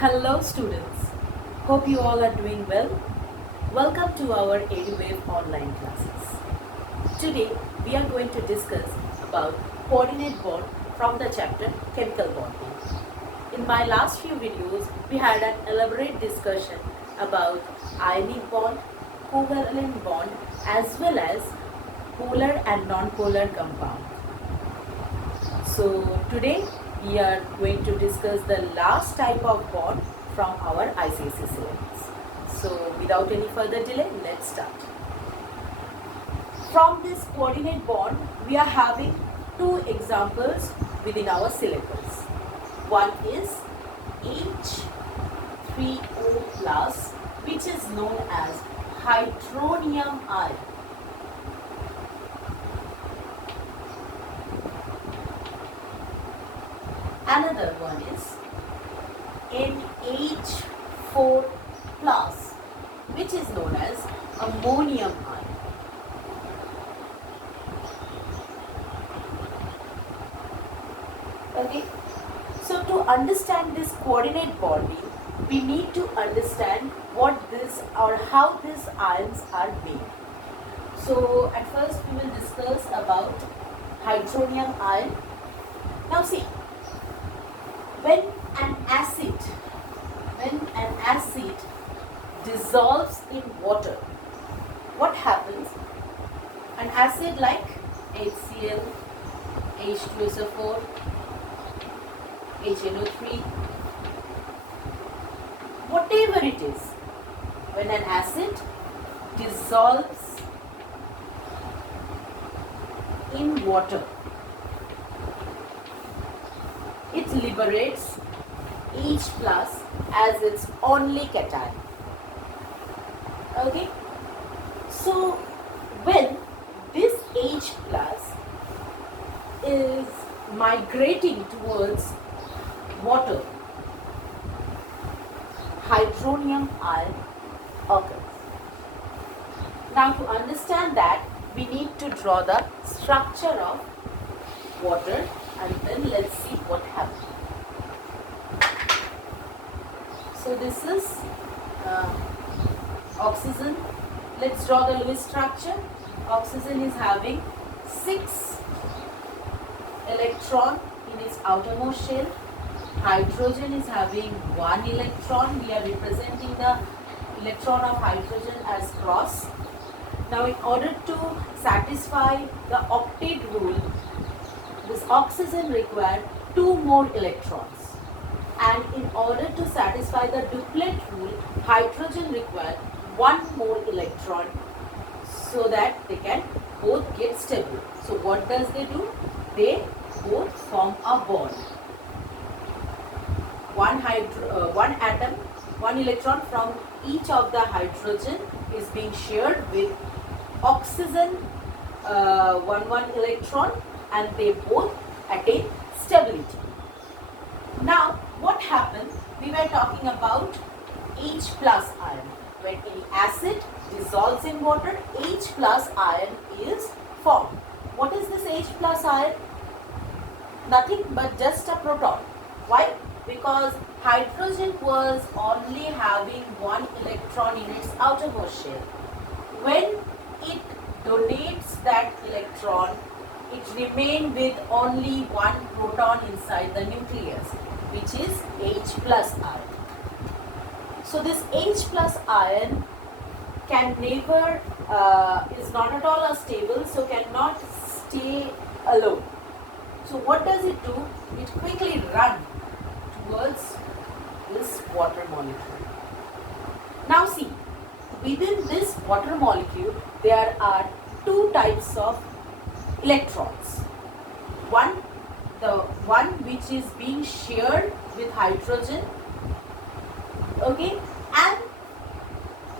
Hello students, hope you all are doing well. Welcome to our EduWave online classes. Today we are going to discuss about coordinate bond from the chapter chemical bonding. In my last few videos we had an elaborate discussion about ionic bond, covalent bond as well as polar and non-polar compound. So today we are going to discuss the last type of bond from our I.C.S.E. syllabus. So without any further delay, let's start. From this coordinate bond, we are having two examples within our syllabus. One is H3O plus, which is known as hydronium ion. Another one is NH4 plus, which is known as ammonium ion. Okay, so to understand this coordinate bonding, we need to understand what this or how these ions are made. So at first we will discuss about hydronium ion. Now see, when an acid dissolves in water, what happens? An acid like HCl, H2SO4, HNO3, whatever it is, when an acid dissolves in water, it liberates H plus as its only cation. Okay, so when this H plus is migrating towards water, hydronium ion occurs. Now to understand that, we need to draw the structure of water and then let's see what happens. So this is oxygen. Let's draw the Lewis structure. Oxygen is having 6 electrons in its outermost shell. Hydrogen is having 1 electron. We are representing the electron of hydrogen as cross. Now in order to satisfy the octet rule, this oxygen requires 2 more electrons, and in order to satisfy the duplet rule, hydrogen requires 1 more electron so that they can both get stable. So what does they do? They both form a bond. One atom, 1 electron from each of the hydrogen is being shared with oxygen 1 electron, and they both attain stability. Now what happened? We were talking about H plus ion. When an acid dissolves in water, H plus ion is formed. What is this H plus ion? Nothing but just a proton. Why? Because hydrogen was only having 1 electron in its outermost shell. When it donates that electron, it remains with only 1 proton inside the nucleus, which is H plus ion. So this H plus ion can never, is not at all stable, so cannot stay alone. So what does it do? It quickly runs towards this water molecule. Now see, within this water molecule, there are 2 types of electrons. The one which is being shared with hydrogen, okay, and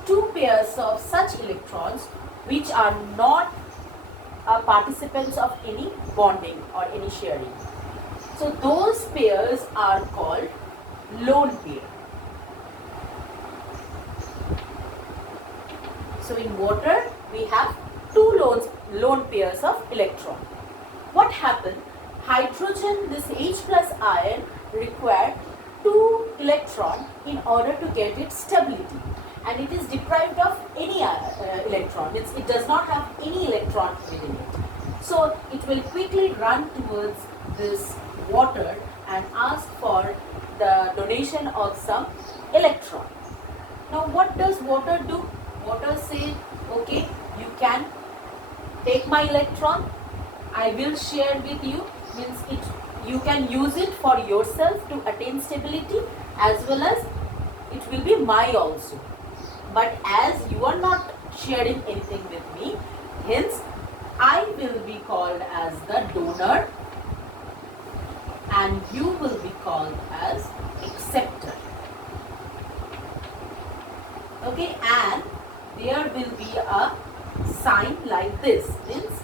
2 pairs of such electrons which are not participants of any bonding or any sharing. So those pairs are called lone pair. So in water we have 2 lone pairs of electrons. What happened? Hydrogen, this H plus ion require 2 electron in order to get its stability, and it is deprived of any electron. It does not have any electron within it. So it will quickly run towards this water and ask for the donation of some electron. Now what does water do? Water says, okay, you can take my electron, I will share with you. Means you can use it for yourself to attain stability, as well as it will be mine also. But as you are not sharing anything with me, hence I will be called as the donor and you will be called as acceptor. Okay, and there will be a sign like this, means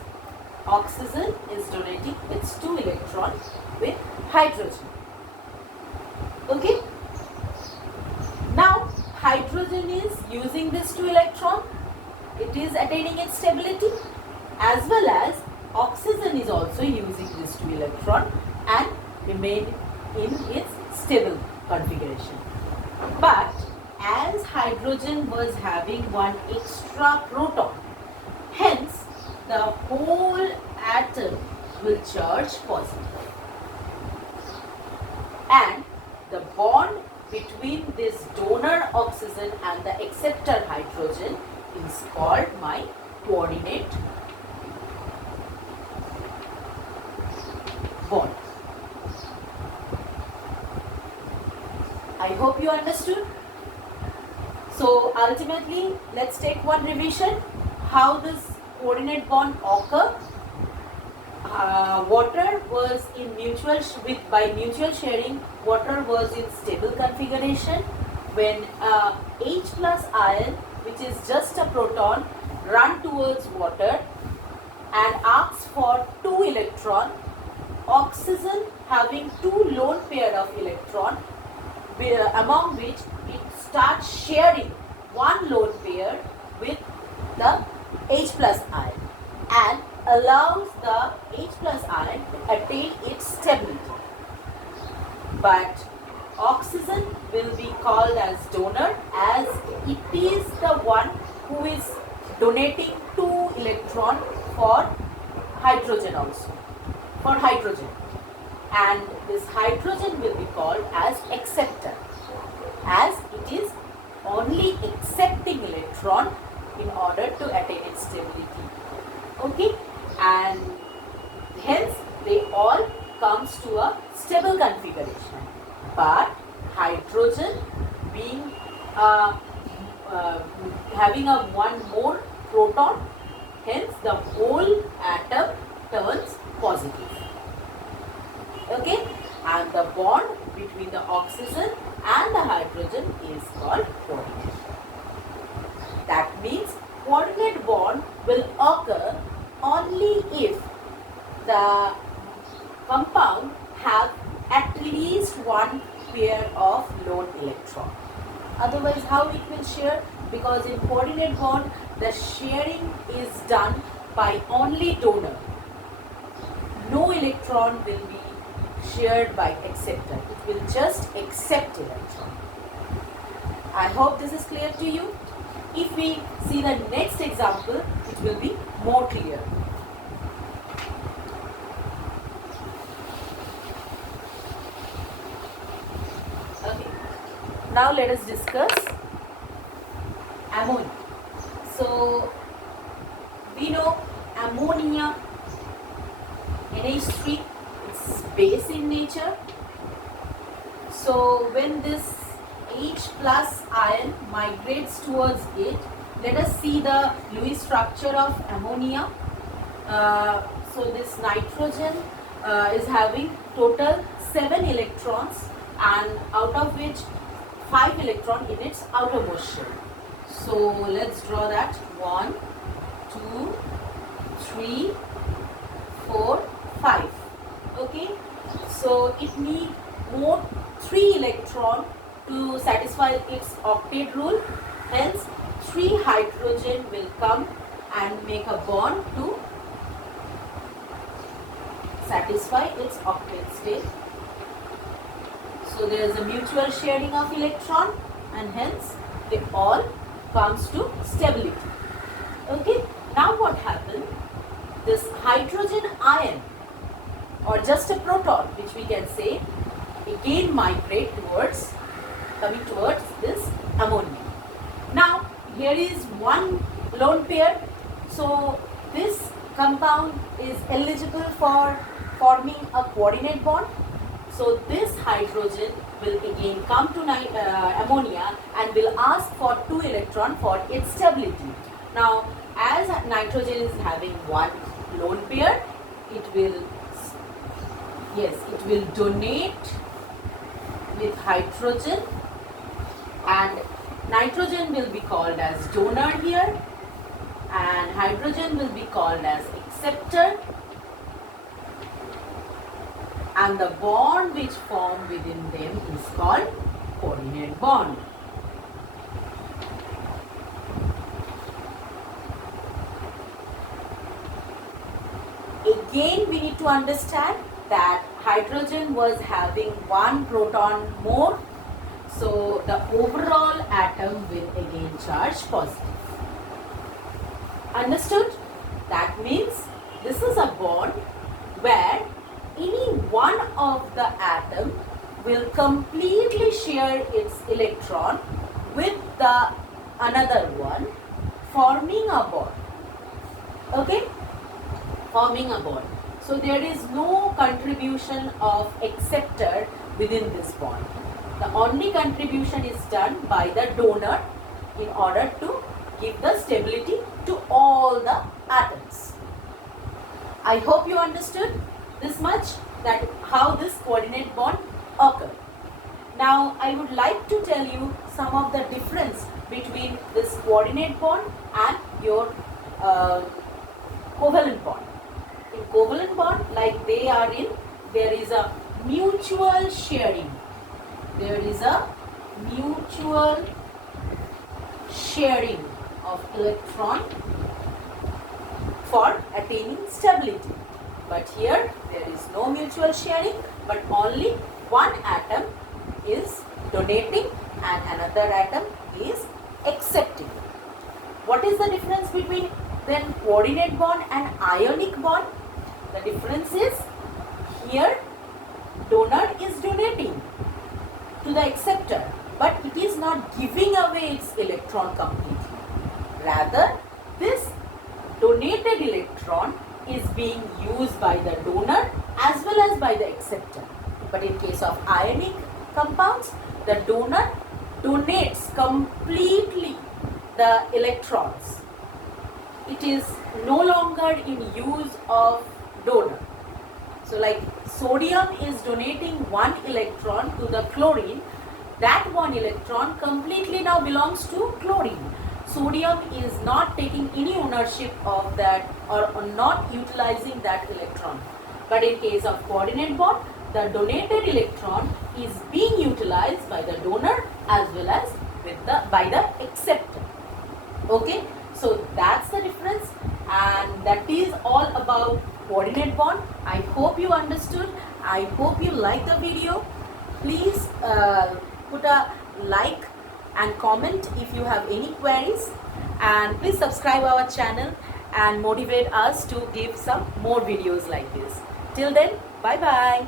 oxygen is donating its 2 electrons with hydrogen. Okay, now hydrogen is using this 2 electron, it is attaining its stability, as well as oxygen is also using this 2 electron and remain in its stable configuration. But as hydrogen was having 1 extra proton, hence the whole atom will charge positive, and the bond between this donor oxygen and the acceptor hydrogen is called my coordinate bond. I hope you understood. So ultimately, let's take one revision how this coordinate bond occur. Water was in by mutual sharing, water was in stable configuration. When H plus ion, which is just a proton, run towards water and asks for 2 electron, oxygen having 2 lone pair of electron, among which it starts sharing 1 lone pair with the H plus ion and allows the H plus ion to attain its stability. But oxygen will be called as donor, as it is the one who is donating 2 electron for hydrogen also, for hydrogen. And this hydrogen will be called as acceptor, as it is only accepting electron in order to attain its stability. Okay, and hence they all comes to a stable configuration. But hydrogen being having a 1 more proton, hence the whole atom turns positive. Okay, and the bond between the oxygen and the hydrogen is called coordinate. That means coordinate bond will occur only if the compound have at least 1 pair of lone electron. Otherwise, how it will share? Because in coordinate bond, the sharing is done by only donor. No electron will be shared by acceptor. It will just accept electron. I hope this is clear to you. If we see the next example, it will be more clear. Okay. Now let us discuss ammonia. So we know ammonia, NH3, it's base in nature. So when this H plus ion migrates towards it, let us see the Lewis structure of ammonia. So this nitrogen is having total 7 electrons, and out of which 5 electrons in its outermost shell. So let's draw that. 1, 2, 3, 4, 5. Okay, so it needs more 3 electrons to satisfy its octet rule. Hence 3 hydrogen will come and make a bond to satisfy its octet state. So there is a mutual sharing of electron, and hence they all comes to stability. Okay, now what happened? This hydrogen ion, or just a proton, which we can say, again migrate towards, coming towards this ammonia. Now here is one lone pair, so this compound is eligible for forming a coordinate bond. So this hydrogen will again come to ammonia and will ask for 2 electrons for its stability. Now as nitrogen is having one lone pair, it will donate with hydrogen, and nitrogen will be called as donor here, and hydrogen will be called as acceptor, and the bond which form within them is called coordinate bond. Again we need to understand that hydrogen was having one proton more, so the overall atom will again charge positive. Understood? That means this is a bond where any one of the atom will completely share its electron with the another one, forming a bond. Okay? Forming a bond. So there is no contribution of acceptor within this bond. The only contribution is done by the donor in order to give the stability to all the atoms. I hope you understood this much, that how this coordinate bond occurs. Now I would like to tell you some of the difference between this coordinate bond and your covalent bond. In covalent bond, like they are in, there is a mutual sharing. There is a mutual sharing of electron for attaining stability. But here there is no mutual sharing, but only one atom is donating and another atom is accepting. What is the difference between then coordinate bond and ionic bond? The difference is, here donor is donating to the acceptor, but it is not giving away its electron completely. Rather, this donated electron is being used by the donor as well as by the acceptor. But in case of ionic compounds, the donor donates completely the electrons. It is no longer in use of donor. So like sodium is donating 1 electron to the chlorine, that 1 electron completely now belongs to chlorine. Sodium is not taking any ownership of that or not utilizing that electron. But in case of coordinate bond, the donated electron is being utilized by the donor as well as by the acceptor. Okay, so that's the difference, and that is all about coordinate bond. I hope you understood. I hope you like the video. Please put a like and comment if you have any queries, and please subscribe our channel and motivate us to give some more videos like this. Till then, bye bye.